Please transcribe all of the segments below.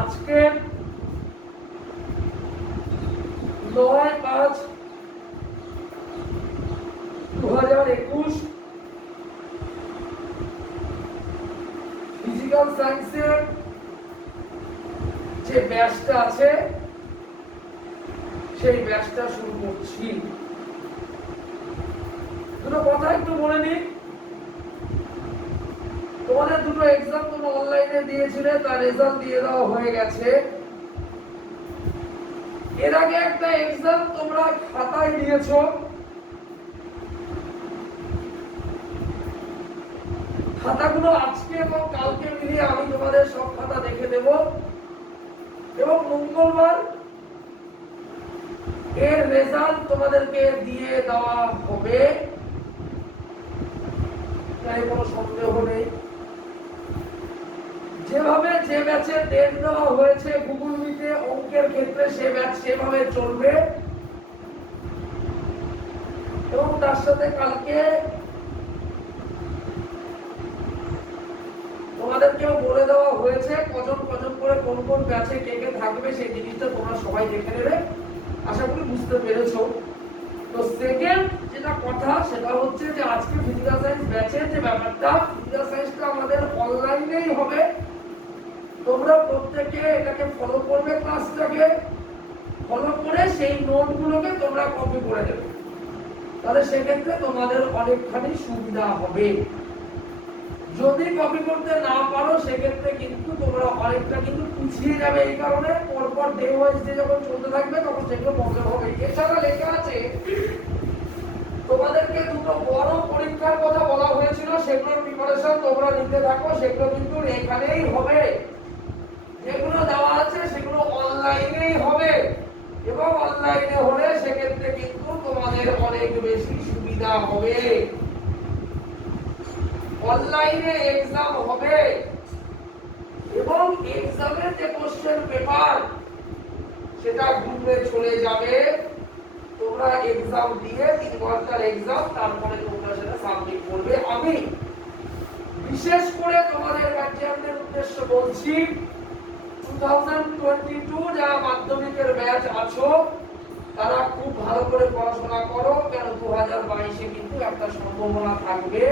আজকে 9/5/2021 ফিজিক্যাল সায়েন্সের যে ব্যাচটা আছে সেই ব্যাচটা শুরু করছি। দুটো কথা একটু বলে নিই। তোমাদের দুটো এক্সাম তোমরা অনলাইনে দিয়েছিলে, তার রেজাল্ট দিয়ে দেওয়া হয়ে গেছে। এর আগে একটা এক্সাম তোমরা খাতায় দিয়েছো, খাতাগুলো আজকে এবং কালকে মিলিয়ে আমি তোমাদের সব খাতা দেখে দেব এবং মঙ্গলবার এর রেজাল্ট তোমাদেরকে দিয়ে দেওয়া হবে, তাই কোনো সন্দেহ নেই। যেভাবে যে ব্যাচে ডেট দেওয়া হয়েছে গুগল মিটে অঙ্কের ক্ষেত্রে সে ব্যাচ সেভাবে চলবে এবং তার সাথে কালকে তোমাদেরকেও বলে দেওয়া হয়েছে কজন কজন করে কোন কোন ব্যাচে কে কে থাকবে, সেই জিনিসটা তোমরা সবাই দেখে নেবে। আশা করি বুঝতে পেরেছো। তো সেকেন্ড যেটা কথা সেটা হচ্ছে যে আজকে ফিজিক্যাল সায়েন্স ব্যাচের যে ব্যাপারটা, ফিজিক্যাল সায়েন্সটা আমাদের অনলাইনেই হবে। তোমরা প্রত্যেকে এটাকে ফলো করবে, ক্লাসটাকে ফলো করে সেই নোটগুলোকে তোমরা কপি করে দেবে, তাহলে সেক্ষেত্রে তোমাদের অনেকখানি সুবিধা হবে। যদি কপি করতে না পারো সেক্ষেত্রে কিন্তু তোমরা অনেকটা কিন্তু পিছিয়ে যাবে। এই কারণে পরপর ডে ওয়াইজ ডে যখন চলতে থাকবে তখন সেগুলো প্রবলেম হবে। এছাড়া লেখা আছে তোমাদেরকে দুটো বড় পরীক্ষার কথা বলা হয়েছিল, সেগুলোর প্রিপারেশন তোমরা নিতে থাকো। সেগুলো কিন্তু এখানেই হবে, যেগুলো দেওয়া আছে সেগুলো অনলাইনেই হবে এবং অনলাইনে হলে সেক্ষেত্রে কিন্তু তোমাদের অনেক বেশি সুবিধা হবে। অনলাইনে এক্সাম হবে এবং এক্সামের যে কোশ্চেন পেপার সেটা গ্রুপে চলে যাবে। তোমরা এক্সাম দিয়ে 3 ঘন্টার এক্সাম, তারপরে তোমরা সেটা সাবমিট করবে। আমি বিশেষ করে তোমাদের গার্জিয়ানদের উদ্দেশ্য বলছি, 2022 যারা মাধ্যমিকের ব্যাচ আছো তারা খুব ভালো করে পড়াশোনা করো, কেন 2022-এ কিন্তু একটা সম্ভাবনা থাকবে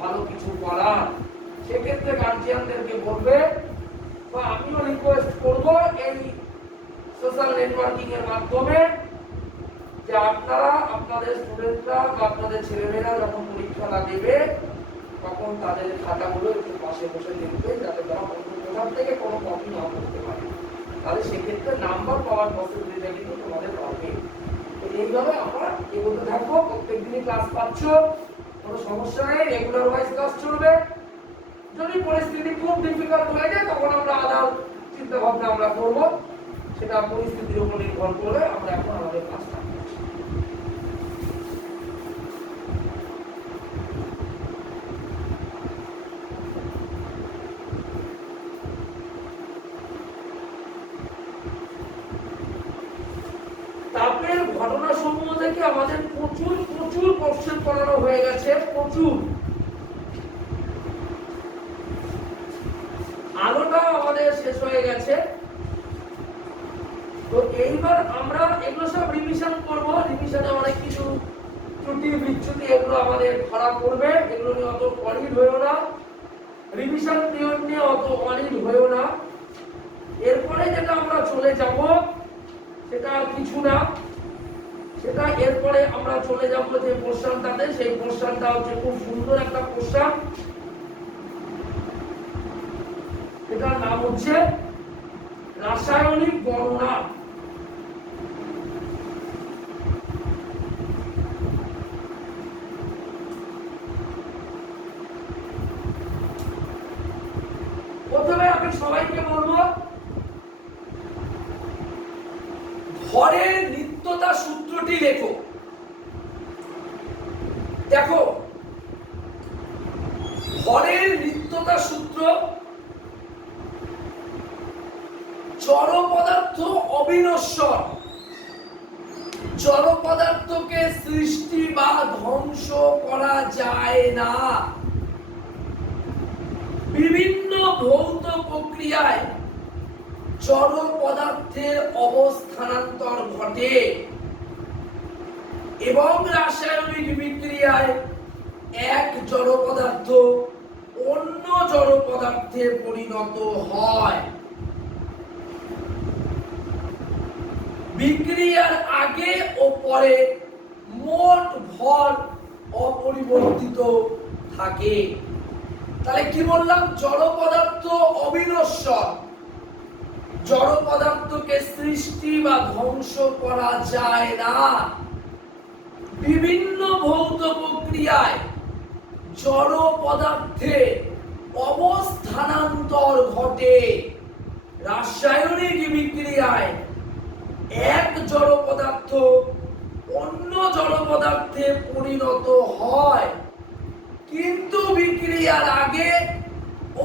ভালো কিছু করার। সেক্ষেত্রে গার্জিয়ানদেরকে বলবে বা আমিও রিকোয়েস্ট করব এই সোশ্যাল নেটওয়ার্কিং এর মাধ্যমে যে আপনারা আপনাদের স্টুডেন্টরা বা আপনাদের ছেলেমেয়েরা যখন পরীক্ষাটা দেবে তখন তাদের খাতাগুলো একটু পাশে বসে দেখবে, যাতে তারা কোথাও থেকে কোনো কপি না করতে পারে। তাহলে সেক্ষেত্রে নাম্বার পাওয়ার পসিবিলিটি কিন্তু তোমাদের পাবে। তো এইভাবে আমরা এগোতে থাকবো। প্রত্যেকদিনই ক্লাস পাচ্ছ, কোনো সমস্যা নেই, রেগুলার ওয়াইজ ক্লাস চলবে। যদি পরিস্থিতি খুব ডিফিকাল্ট হয়ে যায় তখন আমরা আলাদা চিন্তা ভাবনা আমরা করব, সেটা পরিস্থিতির উপর নির্ভর করে। আমরা এখন আমাদের ক্লাসটা তাপের ঘটনা সমূহ থেকে আমাদের প্রচুর প্রচুর কোশ্চেন করানো হয়ে গেছে, প্রচুর। আলোটা আমাদের শেষ হয়ে গেছে। তো এইবার আমরা এগুলো সব রিভিশন করব। রিভিশনে অনেক কিছু ত্রুটি বিচ্যুতি এগুলো আমাদের ধরা পড়বে, এগুলো নিয়ে অত অনিড হয়েও না, রিভিশন নিয়ে অত অনিড হয়েও না। এরপরে যেটা আমরা চলে যাব সেটা আর কিছু না, সেটা এরপরে আমরা চলে যাব যে কোশ্চেনটাতে। সেই কোশ্চেনটা হচ্ছে খুব সুন্দর একটা কোশ্চেন, এটার নাম হচ্ছে রাসায়নিক গণনা। প্রথমে আমি সবাইকে বলবো ভরের নিত্যতা সূত্রটি লেখো। দেখো, ভরের নিত্যতা সূত্র, জড় পদার্থ অবিনশ্বর, জড় পদার্থকে সৃষ্টি বা ধ্বংস করা যায় না। বিভিন্ন ভৌত প্রক্রিয়ায় জড় পদার্থের অবস্থানান্তর ঘটে এবং রাসায়নিক বিক্রিয়ায় এক জড় পদার্থ অন্য জড় পদার্থে পরিণত হয়। বিক্রিয়ার আগে ও পরে মোট ভর অপরিবর্তিত থাকে। তাহলে কি বললাম? জড় পদার্থ অবিনশ্বর, জড় পদার্থকে সৃষ্টি বা ধ্বংস করা যায় না। বিভিন্ন ভৌত প্রক্রিয়ায় জড় পদার্থে অবস্থানান্তর ঘটে। রাসায়নিক বিক্রিয়ায় এক জড় পদার্থ অন্য জড় পদার্থে পরিণত হয়, কিন্তু বিক্রিয়ার আগে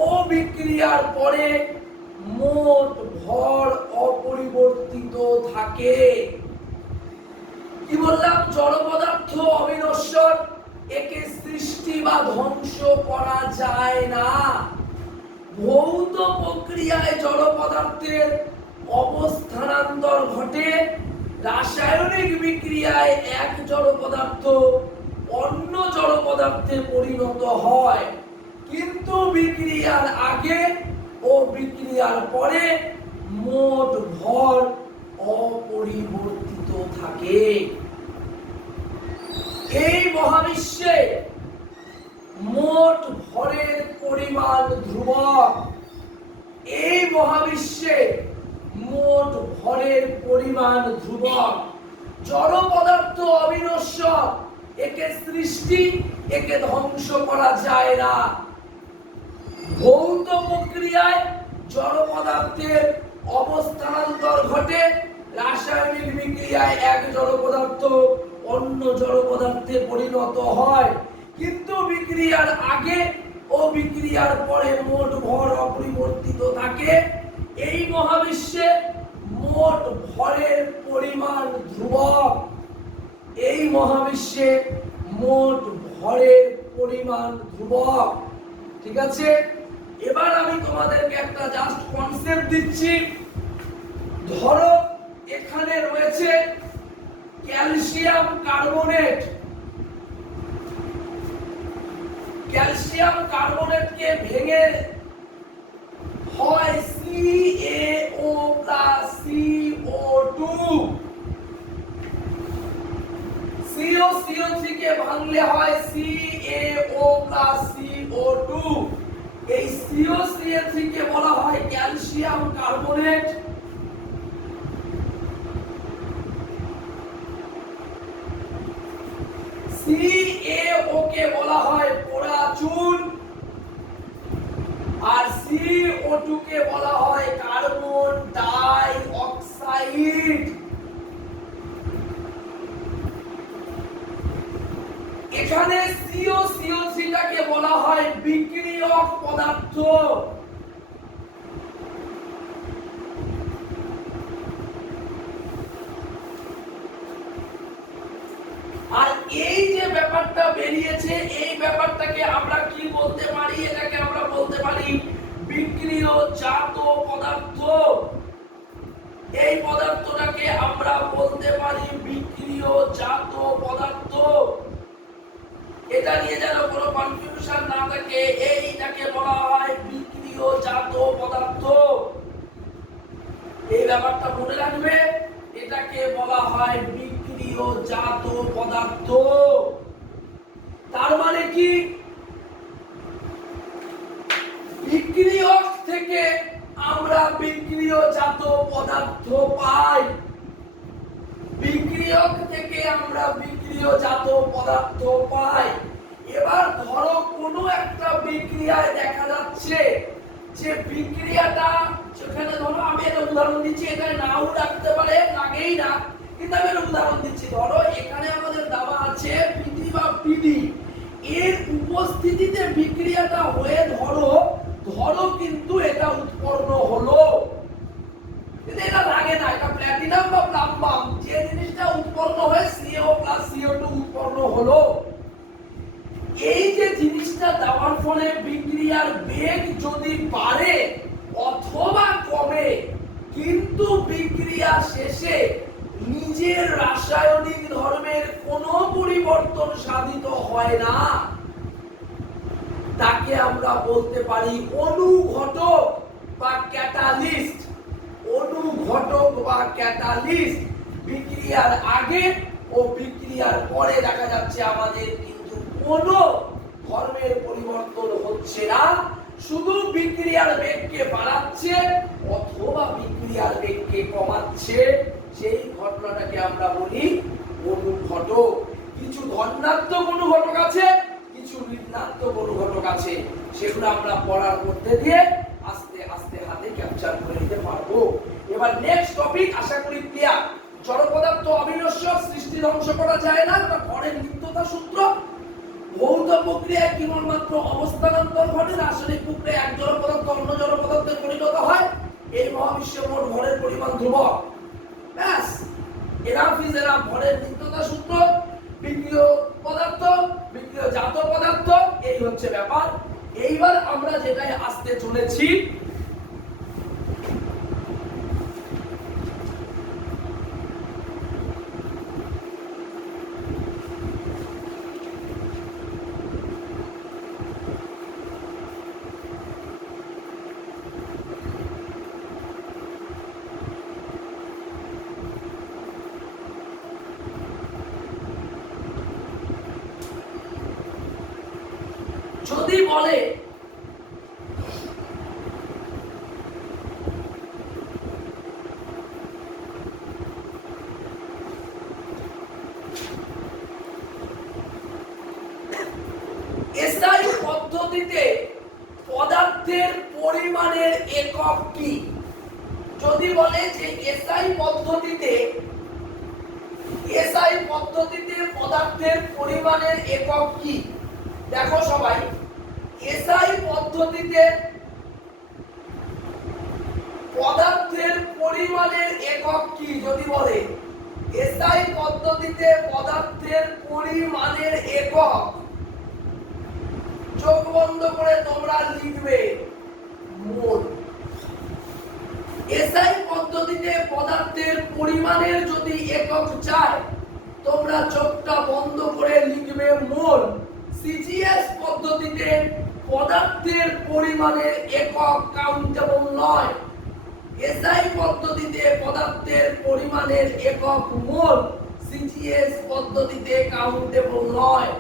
ও বিক্রিয়ার পরে মোট ভর অপরিবর্তিত থাকে। কি বললাম? জড় পদার্থ অবিনশ্বর, একে সৃষ্টি বা ধ্বংস করা যায় না। ভৌত প্রক্রিয়ায় জড় পদার্থের অবস্থানান্তর ঘটে। রাসায়নিক বিক্রিয়ায় এক জড় পদার্থ অন্য জড় পদার্থে পরিণত হয়, কিন্তু বিক্রিয়ার আগে ও বিক্রিয়ার পরে মোট ভর অপরিবর্তিত থাকে। এই মহাবিশ্বে মোট ভরের পরিমাণ ধ্রুবক। এই মহাবিশ্বে মোট ভরের পরিমাণ ধ্রুবক। জড় পদার্থ অবিনশ্বর, একে সৃষ্টি একে ধ্বংস করা যায় না। ভৌত প্রক্রিয়ায় জড় পদার্থের অবস্থানান্তর ঘটে। রাসায়নিক বিক্রিয়ায় এক জড় পদার্থ অন্য জড় পদার্থে পরিণত হয়, কিন্তু বিক্রিয়ার আগে ও বিক্রিয়ার পরে মোট ভর অপরিবর্তিত থাকে। এই মহাবিশ্বে মোট ভরের পরিমাণ ধ্রুবক। এই মহাবিশ্বে মোট ভরের পরিমাণ ধ্রুবক। ঠিক আছে? এবার আমি তোমাদেরকে একটা জাস্ট কনসেপ্ট দিচ্ছি। ধরো এখানে রয়েছে ক্যালসিয়াম কার্বনেট। ক্যালসিয়াম কার্বনেটকে ভেঙে হয় CaO প্লাস CO2। CO থেকে ভাঙলে হয় CaO প্লাস CO2। এই CO3 কে বলা হয় ক্যালসিয়াম কার্বনেট। CaO কে বলা হয় পোড়া চুন, আর CO2 কে বলা হয় কার্বন ডাই অক্সাইড। এখানে CO3 টাকে বলা হয় বিক্রিয়ক পদার্থ। আর এই যে ব্যাপারটা বেরিয়েছে, এই ব্যাপারটাকে আমরা কি বলতে পারি? এটাকে আমরা বলতে পারি বিক্রিয়জাত পদার্থ। এই পদার্থটাকে আমরা বলতে পারি বিক্রিয়জাত পদার্থ। এটা নিয়ে যেন কোনো কনফিউশন না থাকে, এইটাকে বলা হয় বিক্রিয়জাত পদার্থ। এই ব্যাপারটা মনে রাখবে, এটাকে বলা হয় বিক্রিয়জাত পদার্থ। তার মানে কি? বিক্রিয়ক থেকে আমরা বিক্রিয়জাত পদার্থ পাই। বিক্রিয়ক থেকে আমরা বিক্রিয়জাত পদার্থ পাই। এবার ধরো কোনো একটা বিক্রিয়ায় দেখা যাচ্ছে যে বিক্রিয়াটা, সেখানে ধরো আমি একটা উদাহরণ দিচ্ছি, এখানে নাও রাখতে পারে, লাগেই না, কিন্তু আমি একটা উদাহরণ দিচ্ছি। ধরো এখানে আমাদের দেওয়া আছে PD বা PD, এর উপস্থিতিতে বিক্রিয়াটা হয়ে ধরো কিন্তু এটা উৎপন্ন হলো, কিন্তু এটা লাগে না, এটা প্ল্যাটিনাম বা প্লাম্বাম, যে জিনিসটা উৎপন্ন হয়ে CO প্লাস CO2 উৎপন্ন হলো। এই যে জিনিসটা দেওয়ার ফলে বিক্রিয়ার বেগ যদি বাড়ে অথবা কমে, কি বিক্রিয়া শেষে নিজের রাসায়নিক ধর্মের কোনো পরিবর্তন সাধিত হয় না, তাকে আমরা বলতে পারি অনুঘটক বা ক্যাটালিস্ট। অনুঘটক বা ক্যাটালিস্ট। বিক্রিয়ার আগে ও বিক্রিয়ার পরে দেখা যাচ্ছে আমাদের কিন্তু কোনো ধর্মের পরিবর্তন হচ্ছে না, শুধু বিক্রিয়ার বেগকে বাড়াচ্ছে অথবা বিক্রিয়ার বেগকে কমাচ্ছে। সেই ঘটনাটাকে আমরা বলি অনুঘটক। কিছু ধনাত্মক অনুঘটক আছে, কিছু ঋণাত্মক অনুঘটক আছে, সেগুলো আমরা পড়ার মধ্যে দিয়ে আস্তে আস্তে হাতে ক্যাপচার করে নিতে পারবো। এবার নেক্সট টপিক আশা করি ক্লিয়ার। জড় পদার্থ অবিনশ্বর, সৃষ্টি ধ্বংস করা যায় না, ভরের নিত্যতা সূত্র। ভৌত প্রক্রিয়ায় কেবলমাত্র অবস্থানান্তর ঘটে, রাসায়নিক প্রক্রিয়ায় এক জড় পদার্থ অন্য জড় পদার্থে পরিণত হয়। এই মহাবিশ্বের মোট ভরের পরিমাণ ধ্রুবক। ব্যাস, এনাফ ইজ এনাফ। ভরের নিত্যতা সূত্র, বিক্রিয় পদার্থ, বিক্রিয়জাত পদার্থ, এই হচ্ছে ব্যাপার। এইবার আমরা যেটাই আসতে চলেছি, যদি বলে এসআই পদ্ধতিতে পদার্থের পরিমাণের একক কি? যদি বলে যে এসআই পদ্ধতিতে পদার্থের পরিমাণের একক কি? দেখো সবাই, এসআই পদ্ধতিতে পদার্থের পরিমাণের একক কি? যদি বলে এসআই পদ্ধতিতে পদার্থের পরিমাণের একক, চোখ বন্ধ করে তোমরা লিখবে মোল। এসআই পদ্ধতিতে পদার্থের পরিমাণের যদি একক চায়, তোমরা চোখটা বন্ধ করে লিখবে মোল। সিজিএস পদ্ধতিতে পদার্থের পরিমাণের একক কাউন্টেবল নয়। এসআই পদ্ধতিতে পদার্থের পরিমাণের একক মোল, সিজিএস পদ্ধতিতে কাউন্টেবল নয়।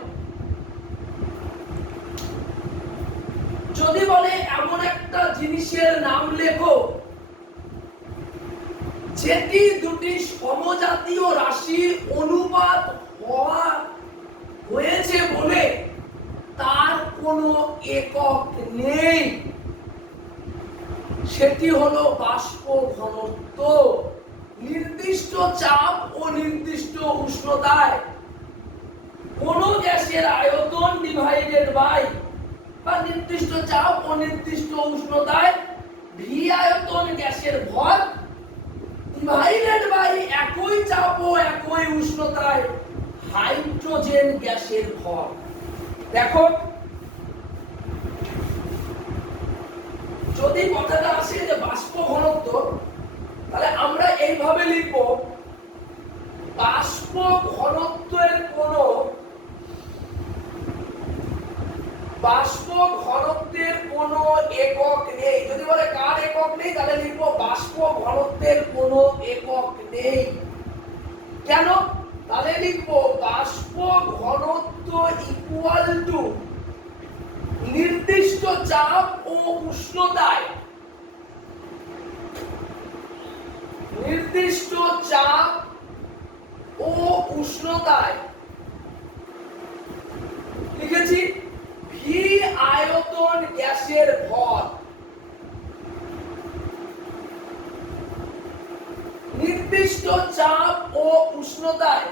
যদি বলে এমন একটা জিনিসের নাম লেখো যেটি দুটি সমজাতীয় রাশির অনুপাত হয়েছে বলে তার কোনো একক নেই, সেটি হলো বাষ্প ঘনত্ব। নির্দিষ্ট চাপ ও নির্দিষ্ট উষ্ণতায় কোন গ্যাসের আয়তন ডিভাইডেড বাই, বা নির্দিষ্ট চাপ ও নির্দিষ্ট উষ্ণতায় ভি আয়তন গ্যাসের ভর ডিভাইডেড বাই একই চাপ ও একই উষ্ণতায় হাইড্রোজেন গ্যাসের ভর। দেখো, যদি কথাটা আসে যে বাষ্প ঘনত্ব, তাহলে আমরা এইভাবে লিখব, বাষ্প ঘনত্বের কোনো একক নেই। যদি বলে কার একক নেই, তাহলে লিখবো বাষ্প ঘনত্বের কোনো একক নেই। কেন? তাহলে লিখবো বাষ্প ঘনত্ব ইকুয়াল টু নির্দিষ্ট চাপ ও উষ্ণতায়, নির্দিষ্ট চাপ ও উষ্ণতায় লিখেছি ভি আয়তন গ্যাসের ভর। নির্দিষ্ট চাপ ও উষ্ণতায়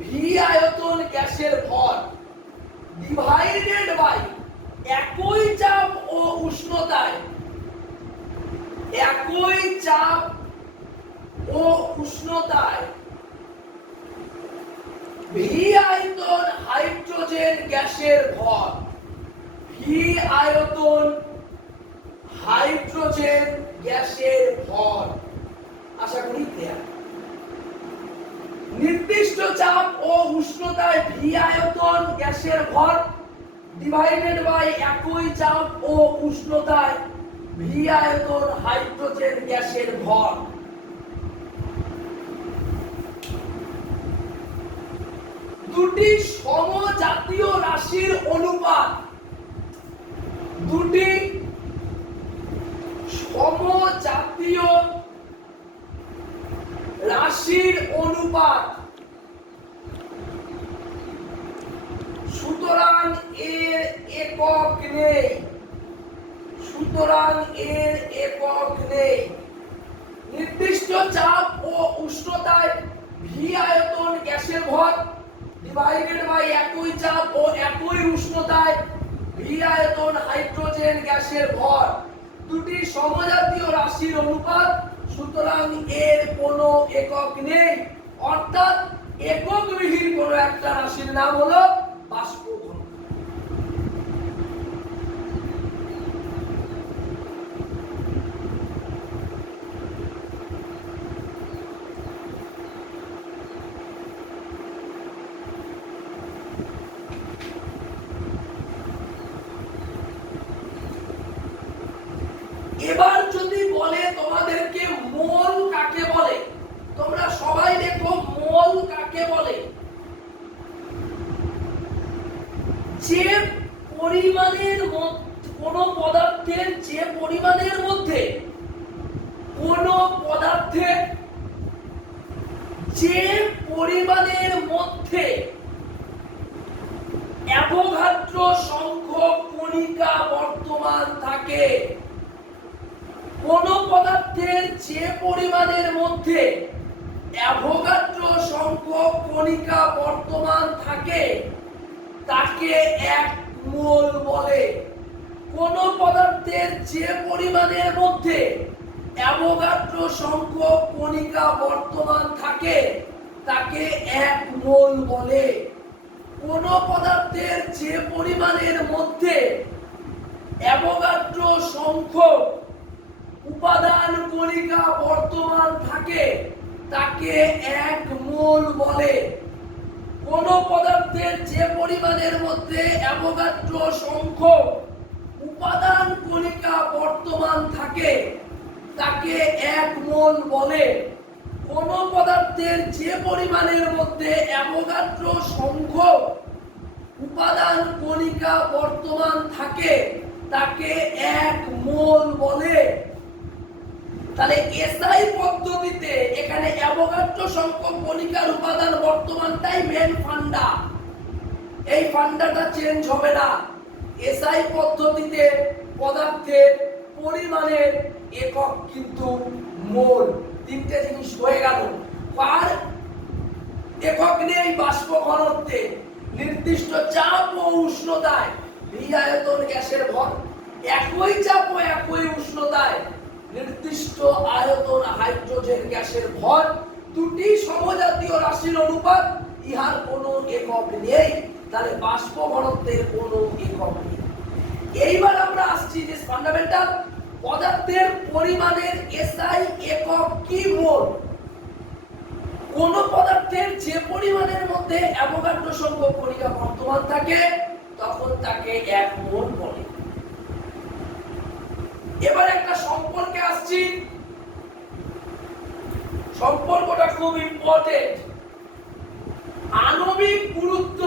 ভি আয়তন গ্যাসের ভর ডিভাইডেড বাই একই চাপ ও উষ্ণতায়, একই চাপ ও উষ্ণতায় ভি আয়তন হাইড্রোজেন গ্যাসের ভর। ভি আয়তন হাইড্রোজেন গ্যাসের ভর। আশা করি ক্লিয়ার। উষ্ণতায় ভি আয়তন গ্যাসের ভর ডিভাইডেড বাই একই চাপ ও উষ্ণতায় ভি আয়তন হাইড্রোজেন গ্যাসের ভর। দুটি সমজাতীয় রাশির অনুপাত, দুটি সমজাতীয় রাশির অনুপাত, সুতরাং এর একক নেই, সুতরাং এর একক নেই। নির্দিষ্ট চাপ ও উষ্ণতায় ভি আয়তন গ্যাসের ভর ডিভাইডেড বাই একই চাপ ও একই উষ্ণতায় ভি আয়তন হাইড্রোজেন গ্যাসের ভর দুটি সমজাতীয় রাশির অনুপাত, সুতরাং এর কোনো একক নেই। অর্থাৎ একক বিহীন কোনো একটা রাশির নাম হলো বাষ্প ঘনত্ব। এবার যদি বলে তোমাদেরকে মোল কাকে বলে, তোমরা সবাই দেখো মোল কাকে বলে। যে পরিমাণের কোন পদার্থের যে পরিমাণের মধ্যে কোন পদার্থের যে পরিমাণের মধ্যে অ্যাভোগাড্রো সংখ্যক কণিকা বর্তমান থাকে, কোন পদার্থের যে পরিমাণের মধ্যে অ্যাভোগাড্রো সংখ্যক কণিকা বর্তমান থাকে তাকে এক মোল বলে। কোন পদার্থের যে পরিমাণের মধ্যে অ্যাভোগাড্রো সংখ্যক কণিকা বর্তমান থাকে তাকে এক মোল বলে। কোন পদার্থের যে পরিমাণের মধ্যে অ্যাভোগাড্রো সংখ্যক উপাদান কণিকা বর্তমান থাকে তাকে এক মোল বলে। কোন পদার্থের যে পরিমাণের মধ্যে অ্যাভোগাড্রো সংখ্যক উপাদান কণিকা বর্তমান থাকে তাকে এক মোল বলে। কোন পদার্থের যে পরিমাণের মধ্যে অ্যাভোগাড্রো সংখ্যক উপাদান কণিকা বর্তমান থাকে তাকে এক মোল বলে। তাহলে এসআই পদ্ধতিতে এখানে অ্যাভোগাড্রো সংখ্যক কণিকার উপাদান বর্তমানটাই মেন ফান্ডা, এই ফান্ডাটা চেঞ্জ হবে না। এসআই পদ্ধতিতে পদার্থের পরিমাণের একক কিন্তু মোল। তিনটে জিনিস হয়ে গেল। পার একক নেই বাষ্প ঘনত্বে, নির্দিষ্ট চাপ ও উষ্ণতায় ভি আয়তন গ্যাসের ভর, একই চাপ ও একই উষ্ণতায় নির্দিষ্ট আয়তন হাইড্রোজেন গ্যাসের ভর দুটি সমজাতীয় রাশির অনুপাত, ইহার কোনো একক নেই। তাহলে বাষ্প ঘনত্বের কোনো একক নেই। এইবার আমরা আসছি যে ফান্ডামেন্টাল পদার্থের পরিমাণের এসআই একক কি মোল। কোন পদার্থের যে পরিমাণের মধ্যে অ্যাভোগাড্রো সংখ্যক কণিকা বর্তমান থাকে তখন তাকে এক মোল বলে। এবার একটা সম্পর্কে আসছি, সম্পর্কটা খুব ইম্পর্টেন্ট। আণবিক গুরুত্ব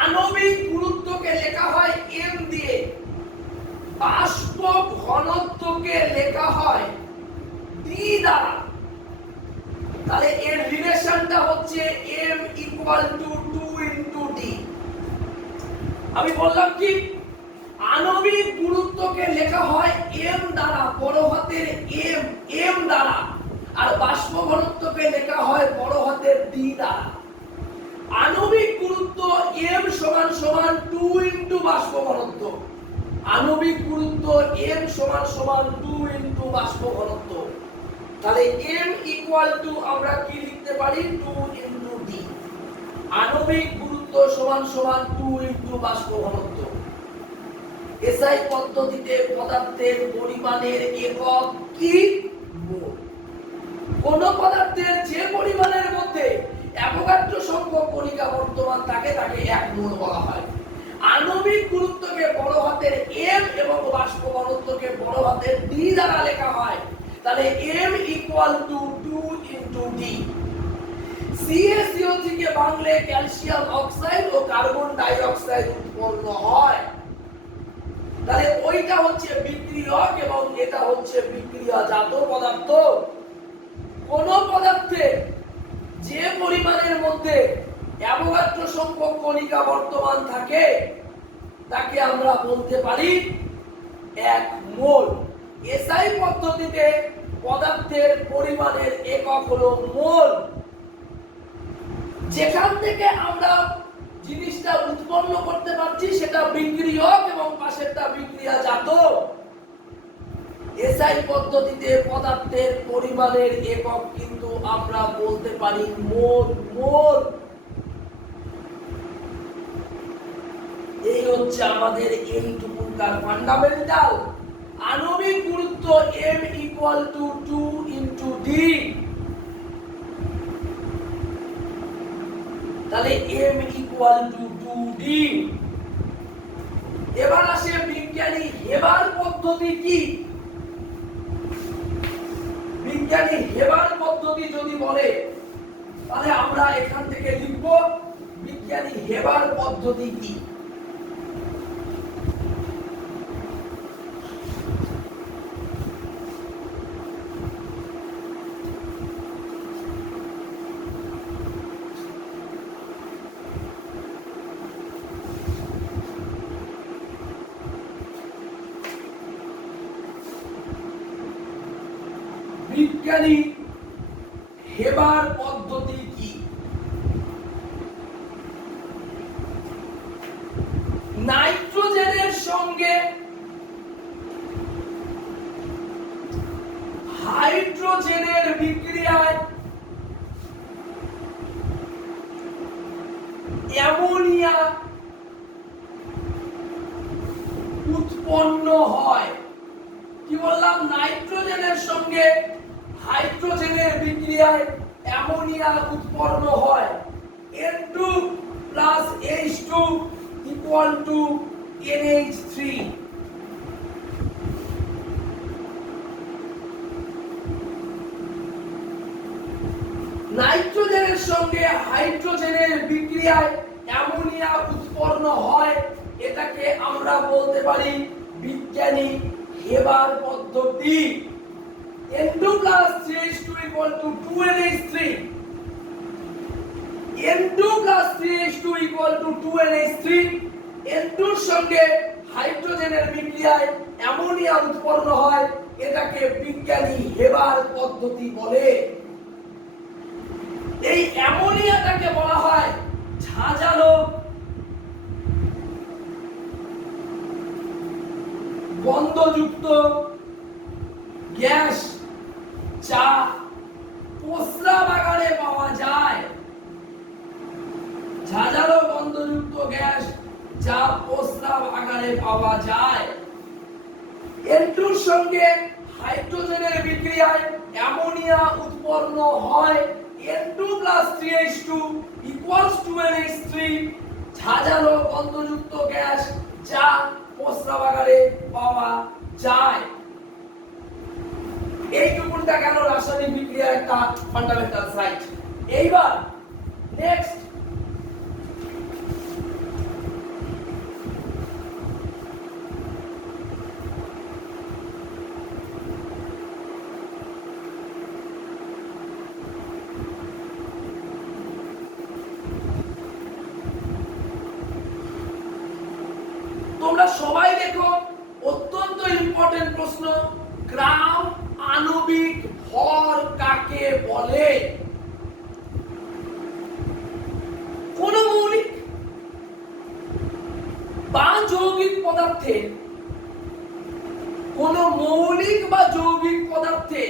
আণবিক গুরুত্বকে লেখা হয় এম দিয়ে, বাষ্প ঘনত্বকে লেখা হয় ডি দ্বারা। তাহলে এর রিলেশনটা হচ্ছে m = 2 × d। আমি বললাম কি আণবিক গুরুত্বকে লেখা হয় m দ্বারা, বড় হাতের m দ্বারা, আর বাষ্প ঘনত্বকে লেখা হয় বড় হাতের d দ্বারা। আণবিক গুরুত্ব m = 2 × বাষ্প ঘনত্ব। আণবিক গুরুত্ব m = 2 × বাষ্প ঘনত্ব। তাহলে m = আমরা কি লিখতে পারি 2 × d। আণবিক গুরুত্ব = 2 × বাষ্প ঘনত্ব। এসআই পদ্ধতিতে পদার্থের পরিমাণের একক কি? মোল। কোন পদার্থের যে পরিমাণের মধ্যে অ্যাভোগাড্রো সংখ্যক কণিকা বর্তমান থাকে তাকে 1 মোল বলা হয়। আণবিক গুরুত্বকে বড় হাতের M এবং বাষ্প ঘনত্বকে বড় হাতের D দ্বারা লেখা হয়। তাহলে M = 2 × D। CaCO3 কে ভাঙলে ক্যালসিয়াম অক্সাইড ও কার্বন ডাই অক্সাইড উৎপন্ন হয়। তাহলে ওইটা হচ্ছে বিক্রিয়ক এবং এটা হচ্ছে বিক্রিয়াজাত পদার্থ। কোন পদার্থে যে পরিমাণের মধ্যে অ্যাভোগাড্রো সংখ্যক কণিকা বর্তমান থাকে তাকে আমরা বলতে পারি 1 মোল। এসআই পদ্ধতিতে পদার্থের পরিমাণের একক হলো মোল। যেখান থেকে আমরা জিনিসটা উৎপন্ন করতে পারছি সেটা বিক্রিয়ক এবং পাশেরটা বিক্রিয়াজাত। এসআই পদ্ধতিতে পদার্থের পরিমাণের একক কিন্তু আমরা বলতে পারি মোল। মোল। এই হচ্ছে আমাদের এইটুকুনকার ফান্ডামেন্টাল। আণবিক গুরুত্ব M = 2 × D। তাহলে M = 2D। এবার আসে বিজ্ঞানী হেবার পদ্ধতি কি? বিজ্ঞানী হেবার পদ্ধতি যদি বলে তাহলে আমরা এখান থেকে লিখব বিজ্ঞানী হেবার পদ্ধতি কি। বিজ্ঞানী হেবার পদ্ধতি কি? নাইট্রোজেনের সঙ্গে হাইড্রোজেনের বিক্রিয়ায় অ্যামোনিয়া উৎপন্ন হয়। কি বললাম? নাইট্রোজেনের সঙ্গে হাইড্রোজেনের বিক্রিয়ায় অ্যামোনিয়া উৎপন্ন হয়। N2 + H2 = NH3। নাইট্রোজেনের সঙ্গে হাইড্রোজেনের বিক্রিয়ায় অ্যামোনিয়া উৎপন্ন হয়, এটাকে আমরা বলতে পারি বিজ্ঞানী হেবার পদ্ধতি। N2 + CH2 = 2NH3। N2 + CH2 = 2NH3। N2 এর সঙ্গে হাইড্রোজেনের বিক্রিয়ায় অ্যামোনিয়া উৎপন্ন হয়, এটাকে বিজ্ঞানী হেবার পদ্ধতি বলে। এই অ্যামোনিয়াটাকে বলা হয় ঝাঁঝালো গন্ধযুক্ত গ্যাস যা প্রস্রাবাগারে পাওয়া যায়। ঝাঁঝালো গন্ধযুক্ত গ্যাস যা প্রস্রাবাগারে পাওয়া যায়। N2 এর সঙ্গে হাইড্রোজেনের বিক্রিয়ায় অ্যামোনিয়া উৎপন্ন হয়। N2 + CH2 = 2NH3। ঝাঁঝালো গন্ধযুক্ত গ্যাস যা প্রস্রাবাগারে পাওয়া যায়। এইটুকুনটা গেল রাসায়নিক বিক্রিয়ার একটা ফান্ডামেন্টাল সাইট। এইবার নেক্সট তোমরা সবাই দেখো, অত্যন্ত ইম্পর্টেন্ট প্রশ্ন, গ্রাম আণবিক ভর কাকে বলে? কোন মৌলিক বা যৌগিক পদার্থে, কোন মৌলিক বা যৌগিক পদার্থে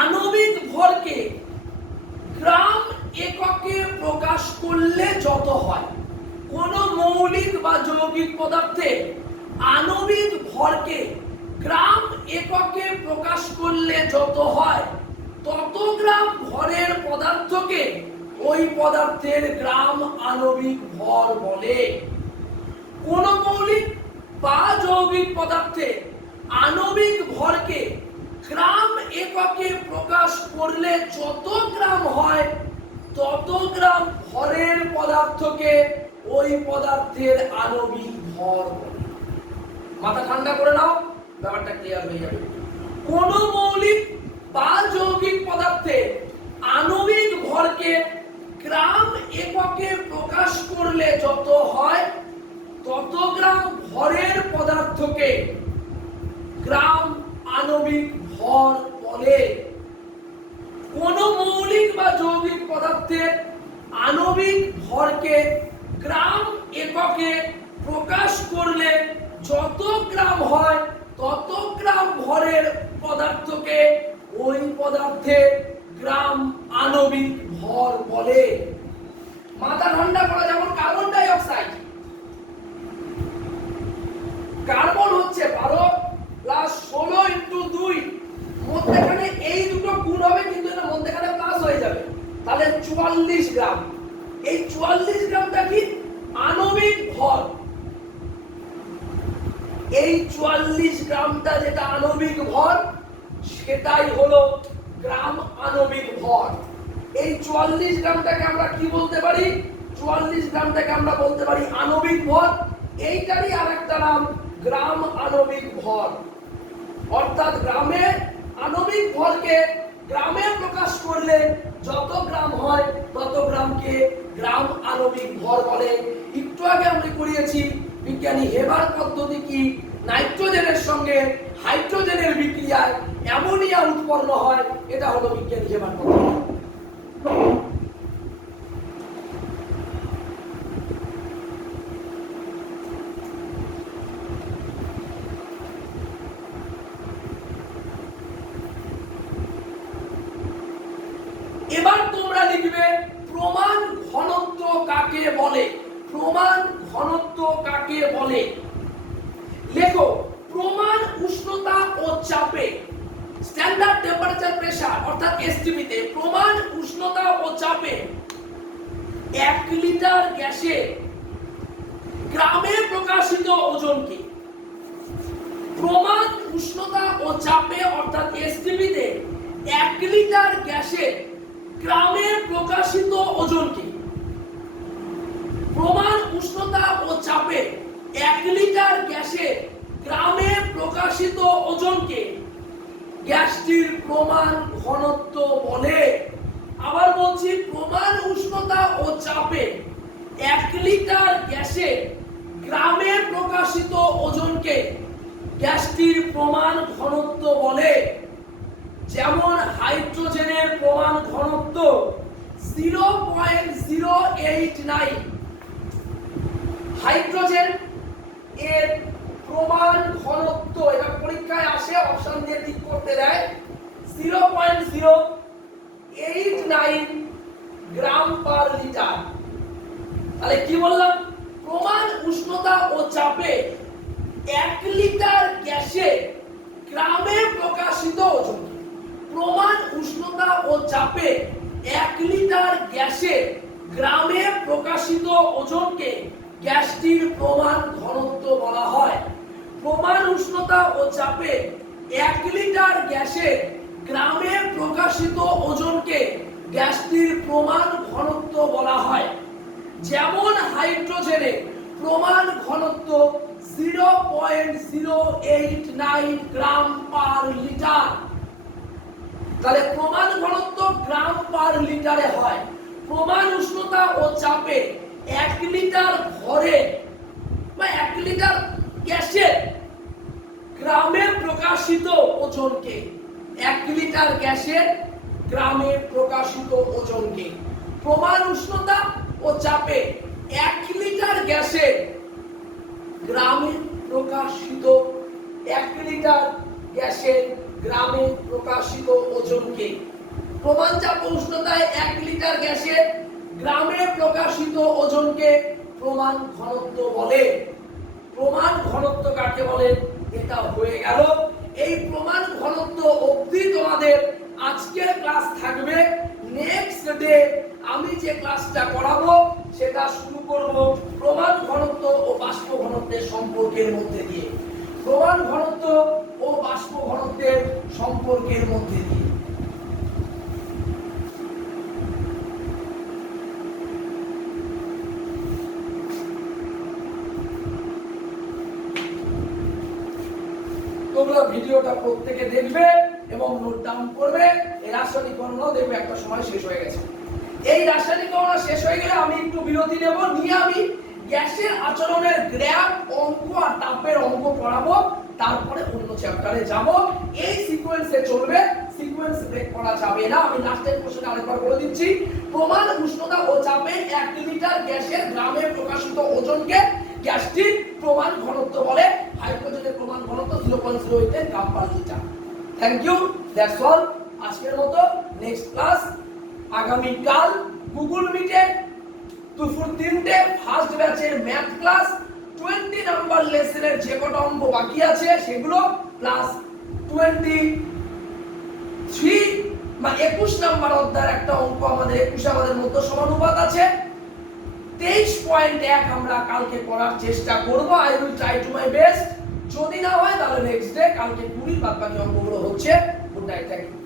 আণবিক ভরকে গ্রাম এককে প্রকাশ করলে যত হয়। কোন মৌলিক বা যৌগিক পদার্থে আণবিক ভরকে গ্রাম এককে প্রকাশ করলে যত হয় তত গ্রাম ভরের পদার্থকে ওই পদার্থের গ্রাম আণবিক ভর বলে। কোন মৌলিক বা যৌগিক পদার্থে আণবিক ভরকে গ্রাম এককে প্রকাশ করলে যত গ্রাম হয় তত গ্রাম ভরের পদার্থকে ওই পদার্থের আণবিক ভর বলে। মাথা ঠান্ডা করে নাও, ব্যাপারটা ক্লিয়ার হয়ে যাবে। কোন মৌলিক বা যৌগিক পদার্থে আণবিক ভরকে গ্রাম এককে প্রকাশ করলে যত হয় তত গ্রাম ভরের পদার্থকে গ্রাম আণবিক ভর বলে। কোন মৌলিক বা যৌগিক পদার্থের আণবিক ভরকে গ্রাম এককে প্রকাশ করলে যত গ্রাম হয় তত গ্রাম ভরের পদার্থকে ওই পদার্থের গ্রাম আণবিক ভর বলে। মাথা ঠান্ডা করা, যেমন কার্বন ডাই অক্সাইড, কার্বন হচ্ছে 12 প্লাস 16 ইনটু 2, মধ্যখানে এই দুটো গুণ হবে কিন্তু এটা মধ্যখানে প্লাস হয়ে যাবে, তাহলে 44 গ্রাম। এই 44 গ্রামটা কি আণবিক ভর। এই 44 গ্রামটা যেটা আণবিক ভর সেটাই হলো গ্রাম আণবিক ভর। এই 44 গ্রামটাকে আমরা কি বলতে পারি? 44 গ্রামটাকে আমরা বলতে পারি আণবিক ভর। এইটারই আরেকটা নাম গ্রাম আণবিক ভর। অর্থাৎ গ্রামের আণবিক ভরকে গ্রামে প্রকাশ করলে যত গ্রাম হয় তত গ্রামকে গ্রাম আণবিক ভর বলে। একটু আগে আমরা পড়িয়েছি বিজ্ঞানী হেবার পদ্ধতি কি, নাইট্রোজেনের সঙ্গে হাইড্রোজেনের বিক্রিয়ায় অ্যামোনিয়া উৎপন্ন হয়, এটা হলো বিজ্ঞানী হেবার পদ্ধতি। এবার তোমরা লিখবে প্রমাণ ঘনত্ব কাকে বলে। প্রমাণ ঘনত্ব কাকে বলে? লেখো প্রমাণ উষ্ণতা ও চাপে, স্ট্যান্ডার্ড টেম্পারেচার প্রেসার অর্থাৎ এসটিপি তে প্রমাণ উষ্ণতা ও চাপে 1 লিটার গ্যাসে গ্রামে প্রকাশিত ওজন কি? প্রমাণ উষ্ণতা ও চাপে অর্থাৎ এসটিপি তে 1 লিটার গ্যাসে গ্রামে প্রকাশিত ওজন কি? প্রমাণ উষ্ণতা ও চাপে 1 লিটার গ্যাসে গ্রামে প্রকাশিত ওজনকে গ্যাসটির প্রমাণ ঘনত্ব বলে। আবার বলছি, প্রমাণ উষ্ণতা ও চাপে 1 লিটার গ্যাসে গ্রামে প্রকাশিত ওজনকে গ্যাসটির প্রমাণ ঘনত্ব বলে। যেমন হাইড্রোজেনের প্রমাণ ঘনত্ব 0.089, হাইড্রোজেন এর প্রমাণ ঘনত্ব, এটা পরীক্ষায় আসে, অপশন দিয়ে ঠিক করতে দেয়, 0.089 গ্রাম পার লিটার। তাহলে কি বললাম? প্রমাণ উষ্ণতা ও চাপে 1 লিটার গ্যাসে গ্রামে প্রকাশিত ওজন। প্রমাণ উষ্ণতা ও চাপে 1 লিটার গ্যাসে গ্রামে প্রকাশিত ওজনকে গ্যাসটির প্রমাণ ঘনত্ব বলা হয়। প্রমাণ উষ্ণতা ও চাপে 1 লিটার গ্যাসে গ্রামে প্রকাশিত ওজনকে গ্যাসটির প্রমাণ ঘনত্ব বলা হয়। যেমন হাইড্রোজেনের প্রমাণ ঘনত্ব 0.089 গ্রাম পার লিটার। তাহলে প্রমাণ ঘনত্ব গ্রাম পার লিটারে হয়। প্রমাণ উষ্ণতা ও চাপে 1 লিটার ভরে বা 1 লিটার গ্যাসে গ্রামে প্রকাশিত ওজনকে, 1 লিটার গ্যাসে গ্রামে প্রকাশিত ওজনকে প্রমাণ উষ্ণতা ও চাপে 1 লিটার গ্যাসে গ্রামে প্রকাশিত 1 লিটার গ্যাসে গ্রামে প্রকাশিত ওজনকে প্রমাণ চাপ উষ্ণতায় 1 লিটার গ্যাসে গ্রামে প্রকাশিত ওজনকে প্রমাণ ঘনত্ব বলে। প্রমাণ ঘনত্ব কাকে বলে এটা হয়ে গেল। এই প্রমাণ ঘনত্ব অবধি তোমাদের আজকের ক্লাস থাকবে। নেক্সট ডে আমি যে ক্লাসটা করাবো সেটা শুরু করব প্রমাণ ঘনত্ব ও বাষ্প ঘনত্বের সম্পর্কের মধ্যে দিয়ে। প্রমাণ ঘনত্ব ও বাষ্প ঘনত্বের সম্পর্কের মধ্যে দিয়ে। তোমরা ভিডিওটা প্রত্যেকে দেখবে এবং নোট ডাউন করবে। এই রাসায়নিক গণনাও দেখবে একটা সময় শেষ হয়ে গেছে। এই রাসায়নিক গণনা শেষ হয়ে গেলে আমি একটু বিরতি নেব, নিয়ে আমি গ্যাসের আচরণের গ্রাফ অঙ্ক আর তাপের অঙ্ক পড়াবো, তারপরে অন্য চ্যাপ্টারে যাব। এই সিকোয়েন্সে চলবে, সিকোয়েন্স ব্রেক করা যাবে না। আমি লাস্টের কোশ্চেন আরেকবার বলে দিচ্ছি। প্রমাণ উষ্ণতা ও চাপে 1 লিটার গ্যাসের গ্রামে প্রকাশিত ওজনকে গ্যাসটির প্রমাণ ঘনত্ব বলে। হাইড্রোজেনের প্রমাণ ঘনত্ব 0.08 gram per litre. Thank you, that's all আজকের মতো। নেক্সট ক্লাস আগামী কাল গুগল মিটে দুপুর 3টে ফার্স্ট ব্যাচের ম্যাথ ক্লাস। 20 নাম্বার লেসনের যে কটা অঙ্ক বাকি আছে সেগুলো প্লাস 21 নাম্বার অধ্যায়ের একটা অঙ্ক আমাদের 21 আমাদের মধ্য সমানুপাত আছে। 23.1 আমরা কালকে করার চেষ্টা করব। I will try to my best. যদি না হয় তাহলে নেক্সট ডে কালকে 20 বাদ বাকি অঙ্কগুলো হচ্ছে। Good night, thank you.